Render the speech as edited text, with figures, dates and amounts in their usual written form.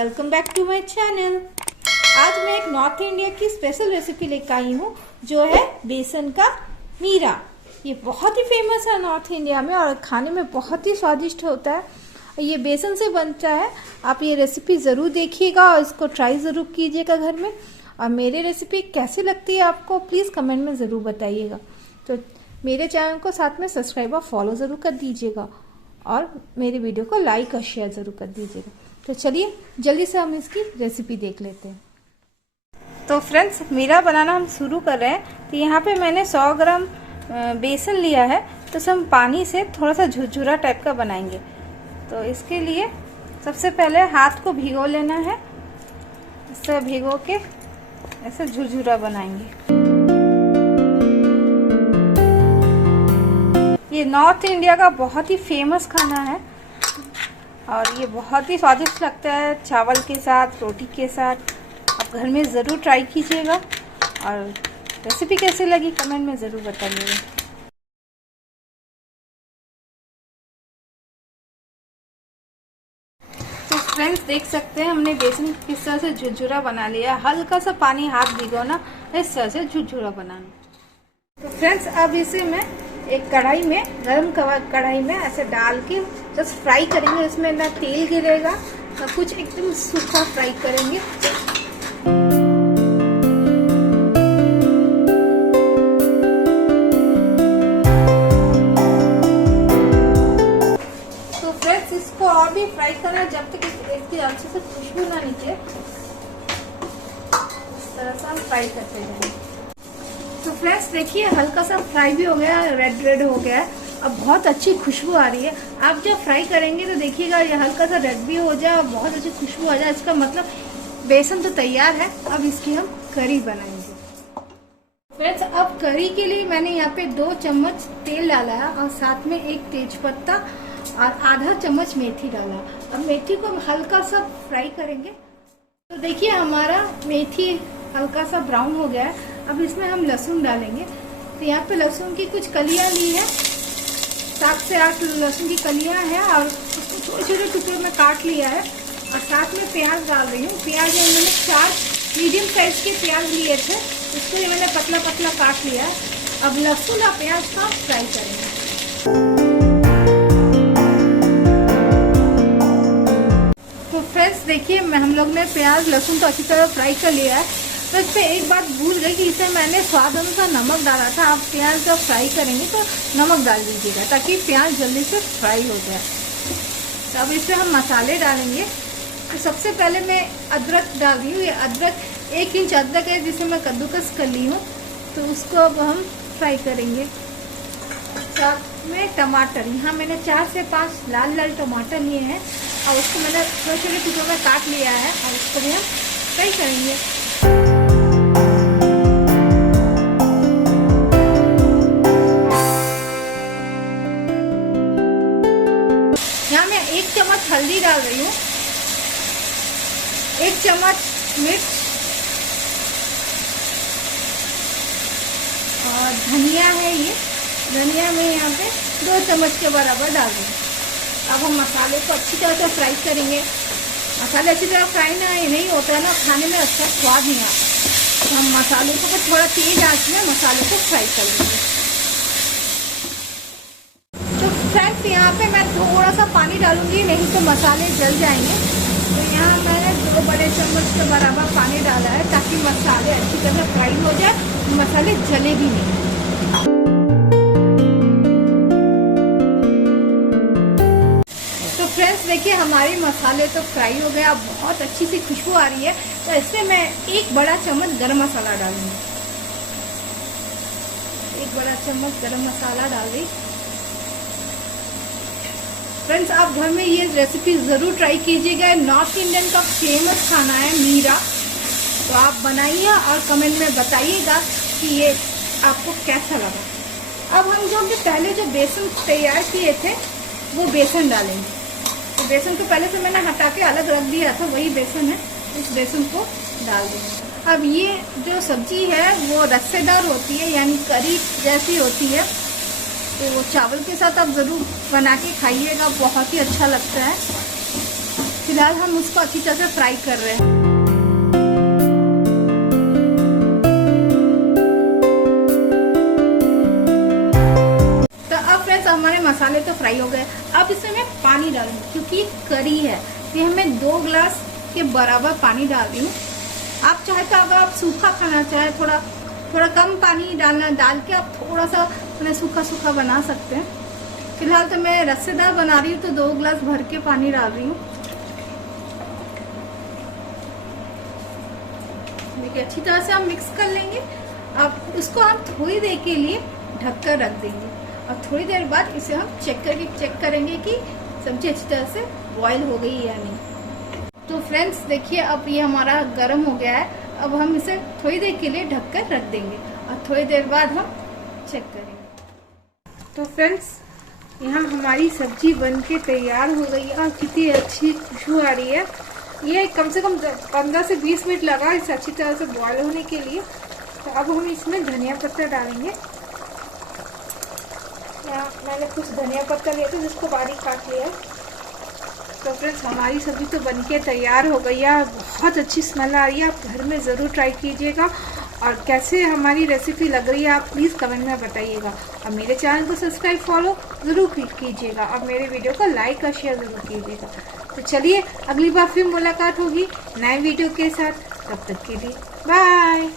Welcome back to my channel. आज मैं एक नॉर्थ इंडिया की स्पेशल रेसिपी लेकर आई हूँ जो है बेसन का मीरा। ये बहुत ही फेमस है नॉर्थ इंडिया में और खाने में बहुत ही स्वादिष्ट होता है। ये बेसन से बनता है। आप ये रेसिपी ज़रूर देखिएगा और इसको ट्राई ज़रूर कीजिएगा घर में। और मेरी रेसिपी कैसी लगती है आपको प्लीज़ कमेंट में ज़रूर बताइएगा। तो मेरे चैनल को साथ में सब्सक्राइब और फॉलो ज़रूर कर दीजिएगा और मेरे वीडियो को लाइक और शेयर ज़रूर कर दीजिएगा। तो चलिए जल्दी से हम इसकी रेसिपी देख लेते हैं। तो फ्रेंड्स मीरा बनाना हम शुरू कर रहे हैं। तो यहाँ पे मैंने 100 ग्राम बेसन लिया है। तो इसे हम पानी से थोड़ा सा झुरझुरा टाइप का बनाएंगे। तो इसके लिए सबसे पहले हाथ को भिगो लेना है। इसे भिगो के ऐसे झुरझुरा बनाएंगे। ये नॉर्थ इंडिया का बहुत ही फेमस खाना है और ये बहुत ही स्वादिष्ट लगता है चावल के साथ, रोटी के साथ। आप घर में ज़रूर ट्राई कीजिएगा और रेसिपी कैसी लगी कमेंट में ज़रूर बताइएगा। तो फ्रेंड्स देख सकते हैं हमने बेसन किस तरह से झुरझुरा बना लिया। हल्का सा पानी हाथ भिगोना, इस तरह से झुरझुरा बनाना। तो फ्रेंड्स अब इसे मैं एक कढ़ाई में, गरम कढ़ाई में ऐसे डाल के जस्ट फ्राई करेंगे। इसमें ना तेल गिरेगा ना कुछ, एकदम सूखा फ्राई करेंगे। तो फ्रेंड्स इसको और भी फ्राई करना है जब तक इसकी अच्छे से खुशबू ना निकले। इस तरह से हम फ्राई करते जाएंगे। तो फ्रेंड्स देखिए हल्का सा फ्राई भी हो गया, रेड हो गया है। अब बहुत अच्छी खुशबू आ रही है। आप जब फ्राई करेंगे तो देखिएगा ये हल्का सा रेड भी हो जाए और बहुत अच्छी खुशबू आ जाए। इसका मतलब बेसन तो तैयार है। अब इसकी हम करी बनाएंगे। फ्रेंड्स अब करी के लिए मैंने यहाँ पे 2 चम्मच तेल डाला है और साथ में 1 तेजपत्ता और आधा चम्मच मेथी डाला। अब मेथी को हल्का सा फ्राई करेंगे। तो देखिए हमारा मेथी हल्का सा ब्राउन हो गया है। अब इसमें हम लहसुन डालेंगे। तो यहाँ पे लहसुन की कुछ कलियां ली है, 7 से 8 लहसुन की कलियां हैं और उसको छोटे छोटे टुकड़ों में काट लिया है। और साथ में प्याज डाल रही हूँ। प्याज मैंने 4 मीडियम साइज के प्याज लिए थे, उसको लिए मैंने पतला पतला काट लिया है। अब लहसुन और प्याज का फ्राई करेंगे। तो फ्रेंड्स देखिए हम लोग ने प्याज लहसुन तो अच्छी तरह फ्राई कर लिया है। तो इस पर एक बात भूल गई कि इसे मैंने स्वाद अनुसार नमक डाला था। आप प्याज जब फ्राई करेंगे तो नमक डाल दीजिएगा ताकि प्याज जल्दी से फ्राई हो जाए। तो अब इसमें हम मसाले डालेंगे। तो सबसे पहले मैं अदरक डाल रही हूँ। ये अदरक 1 इंच अदरक है जिसे मैं कद्दूकस कर ली हूँ। तो उसको अब हम फ्राई करेंगे। साथ में टमाटर, यहाँ मैंने 4 से 5 लाल लाल टमाटर लिए हैं और उसको मैंने छोटे छोटे टुकड़ों में काट लिया है और उसको भी हम फ्राई करेंगे। यहाँ मैं 1 चम्मच हल्दी डाल रही हूँ, 1 चम्मच मिर्च और धनिया है। ये धनिया में यहाँ पे 2 चम्मच के बराबर डाल दूँ। अब हम मसाले को अच्छी तरह से फ्राई करेंगे। मसाले अच्छी तरह फ्राई नहीं होता है ना, खाने में अच्छा स्वाद नहीं आता। तो हम मसालों को थोड़ा तेज आंच में मसाले को फ्राई करेंगे। तो फ्रेंड्स यहाँ पे मैं थोड़ा सा पानी डालूंगी, नहीं तो मसाले जल जाएंगे। तो यहाँ मैंने 2 बड़े चम्मच के बराबर पानी डाला है ताकि मसाले अच्छी तरह फ्राई हो जाए, मसाले जले भी नहीं। फ्रेंड्स देखिए हमारे मसाले तो फ्राई हो गए। अब बहुत अच्छी सी खुशबू आ रही है। तो इसमें मैं 1 बड़ा चम्मच गरम मसाला डालूंगी। 1 बड़ा चम्मच गरम मसाला डाल दी। फ्रेंड्स आप घर में ये रेसिपी ज़रूर ट्राई कीजिएगा। नॉर्थ इंडियन का फेमस खाना है मीरा। तो आप बनाइए और कमेंट में बताइएगा कि ये आपको कैसा लगा। अब हम जो पहले जो बेसन तैयार किए थे वो बेसन डालेंगे। तो बेसन को पहले से मैंने हटा के अलग रख दिया था, वही बेसन है। इस बेसन को डाल देंगे। अब ये जो सब्जी है वो रस्सेदार होती है, यानी करी जैसी होती है। तो वो चावल के साथ आप ज़रूर बना के खाइएगा, बहुत ही अच्छा लगता है। फिलहाल हम उसको अच्छी तरह से फ्राई कर रहे हैं। हमारे मसाले तो फ्राई हो गए। अब इसमें मैं पानी डालूंगी क्योंकि ये करी है, ये हमें 2 गिलास के बराबर पानी डाल रही हूँ। आप चाहे तो अगर आप सूखा खाना चाहे थोड़ा कम पानी डाल के आप थोड़ा सा उन्हें सूखा सूखा बना सकते हैं। फिलहाल तो मैं रस्सेदार बना रही हूँ तो 2 गिलास भर के पानी डाल रही हूँ। देखिए अच्छी तरह से हम मिक्स कर लेंगे। अब इसको हम थोड़ी देर के लिए ढककर रख देंगे और थोड़ी देर बाद इसे हम चेक करेंगे कि सब्जी अच्छी तरह से बॉईल हो गई या नहीं। तो फ्रेंड्स देखिए अब ये हमारा गर्म हो गया है। अब हम इसे थोड़ी देर के लिए ढककर रख देंगे और थोड़ी देर बाद हम चेक करेंगे। तो फ्रेंड्स यहाँ हमारी सब्जी बनके तैयार हो गई है और कितनी अच्छी खुशबू आ रही है। ये कम से कम 15 से 20 मिनट लगा इसे अच्छी तरह से बॉईल होने के लिए। तो अब हम इसमें धनिया पत्ता डालेंगे। मैंने कुछ धनिया पत्ता लिया था जिसको बारीक काट लिया। तो फ्रेंड्स हमारी सब्जी तो बनके तैयार हो गई है। बहुत अच्छी स्मेल आ रही है। आप घर में ज़रूर ट्राई कीजिएगा और कैसे हमारी रेसिपी लग रही है आप प्लीज़ कमेंट में बताइएगा। और मेरे चैनल को सब्सक्राइब फॉलो ज़रूर कीजिएगा और मेरे वीडियो को लाइक और शेयर ज़रूर कीजिएगा। तो चलिए अगली बार फिर मुलाकात होगी नए वीडियो के साथ। तब तक के लिए बाय।